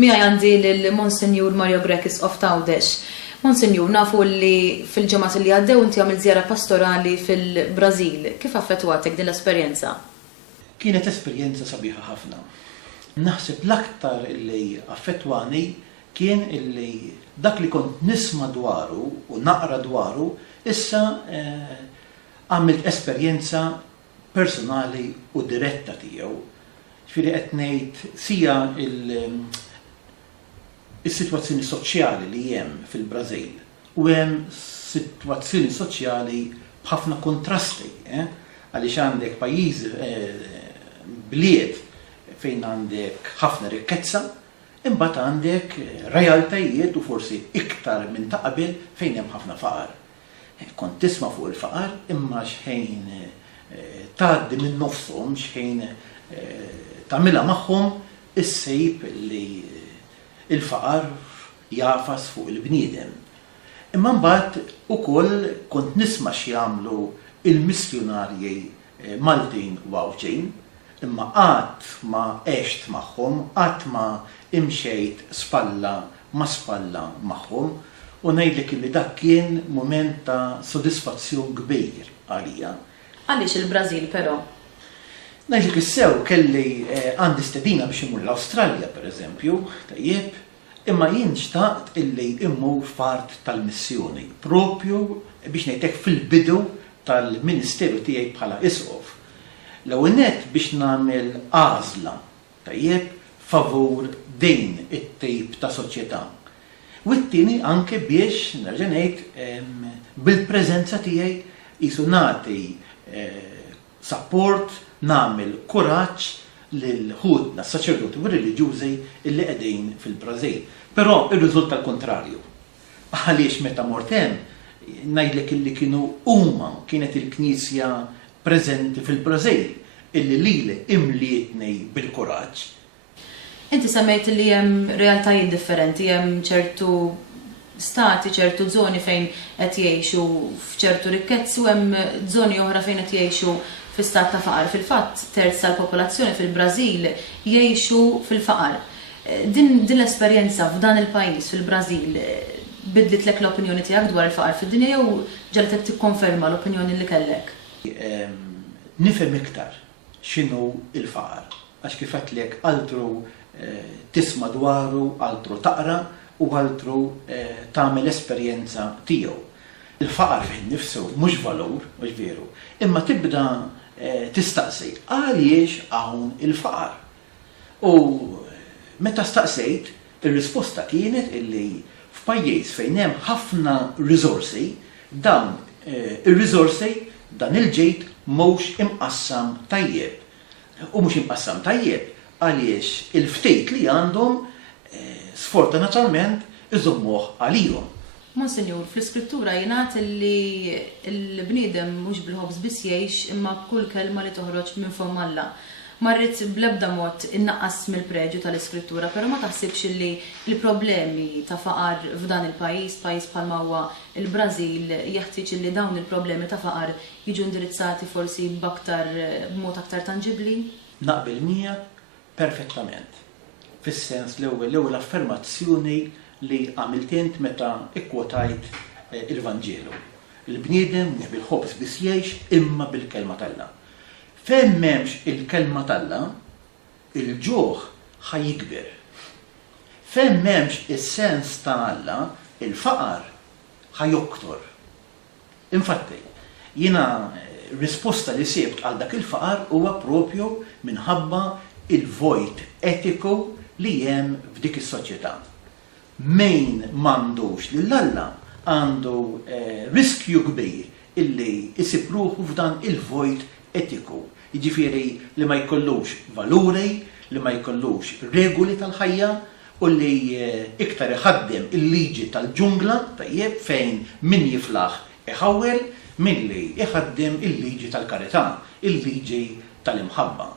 Mija għandi l-Monsenjur Mario Grekis of Tawdex. Monsenjur, nafu li fil-ġemat li għaddew inti għamil żjara pastorali fil-Brażil. Kif affettwatek din l-esperjenza? Kienet esperjenza sabiħa ħafna. Naħseb l-aktar illi affettwani kien illi dak li kont nisma dwaru u naqra dwaru issa għamilt esperjenza personali u diretta tiegħu. Ġifieri qed ngħid sija is-sitwazzjoni soċjali li hemm fil-Brażil u hemm sitwazzjoni soċjali b'ħafna kontrasti, għaliex għandek pajjiż bliet fejn għandek ħafna rikkezza, imbagħad għandek realtajiet u forsi iktar minn ta' qabel fejn hemm ħafna faqar. Kont tisma' fuq il-faqar imma xejn tgħaddi minn nofshom, xejn tagħmilha magħhom is-sejb li il-faqar jafas fuq il-bniedem. Imma mbagħad ukoll kont nisma' x'jagħmlu il-missjonarji Maltin u Awċin, imma qatt ma għext magħhom, qatt ma imxejt spalla ma spalla magħhom, u ngħidlek li dak kien mument ta' sodisfazzjon kbir għalija. Għaliex il-Brażil però? Ngħidlek issew kelli għandi stedina biex imur l-Awstralja pereżempju, tajjeb, imma jien xtaqt illi immur f'art tal-missjoni, propju biex ngħidlek fil-bidu tal-Ministeru tiegħi bħala isqof. L-ewwel nett biex nagħmel għażla, tajjeb, favur din it-tip ta' soċjetà. U t-tieni anke biex nerġa' ngħid bil-preżenza tiegħi qisu nagħti support, nagħmel kuraġġ lil ħudna s-saċerdoti u reliġjużi illi qegħdin fil-Brażil. Però ir-riżulta l-kontrarju. Għaliex meta mort hemm ngħidlek illi kienu huma kienet il-Knisja preżenti fil-Brażil illi lili imlietni bil-kuraġġ. Inti semmejt li hemm realtajiet differenti, hemm ċertu stati, ċertu żoni fejn qed jgħixu f'ċertu rikkezzi u hemm żoni oħra fejn qed jgħixu fi stat ta' faqar. Fil-fatt terz tal-popolazzjoni fil-Brażil jgħixu fil-faqar. Din l-esperjenza f'dan il-pajjiż fil-Brażil bidlitlek l-opinjoni tiegħek dwar il-faqar fid-dinja jew ġaltek tikkonferma l-opinjoni li kellek? Nifhem iktar x'inhu il-faqar, għax kif għedlek altru tisma' dwaru, altru taqra u altru tagħmel esperjenza tiegħu. Il-faqar fih nifsu mhux valur, mhux veru, imma tibda tistaqsi għaliex hawn il-faqar. U meta staqsejt, ir-risposta kienet illi f'pajjiż fejn hemm ħafna riżorsi, dawn ir-riżorsi dan il-ġejt mhux imqassam tajjeb. U mhux imqassam tajjeb għaliex il-ftejt li għandhom sfortunatament iżommuh għalihom. Monsenjur, fl-iskrittura jingħad li l-bniedem mhux bil-ħobż biss jgħix imma b'kull kelma li toħroġ minn fom Alla. Marrit bl-ebda mod innaqqas mill-preġu tal-iskrittura, però ma taħsibx li l-problemi ta' faqar f'dan il-pajjiż, pajjiż bħalma huwa il-Brażil, jeħtieġ li dawn il-problemi ta' faqar jiġu indirizzati forsi b'mod aktar tanġibbli? Naqbel miegħek perfettament. Fis-sens l-ewwel affermazzjoni li għamilt int meta ikkwotajt il-Vanġelu. Il-bniedem mhux bil-ħobż biss jgħix imma bil-kelma t'Alla. Fejn m'hemmx il-kelma t'Alla, il-ġuħ ħajjikber. Fejn m'hemmx is-sens ta' Alla, il-faqar ħajoktor. Infatti, jiena risposta li sibt għal dak il-faqar huwa propju minħabba il-vojt etiku li hemm f'dik is-soċjetà. Min m'għandux lil Alla għandu riskju kbir illi isib ruħu f'dan il-vojt etiku. Jiġifieri li ma jkollux valuri, li ma jkollux regoli tal-ħajja u li iktar iħaddem il-liġi tal-ġungla tajjeb fejn min jiflaħ iħawel milli iħaddem il-liġi tal-karità, il-liġi tal-imħabba.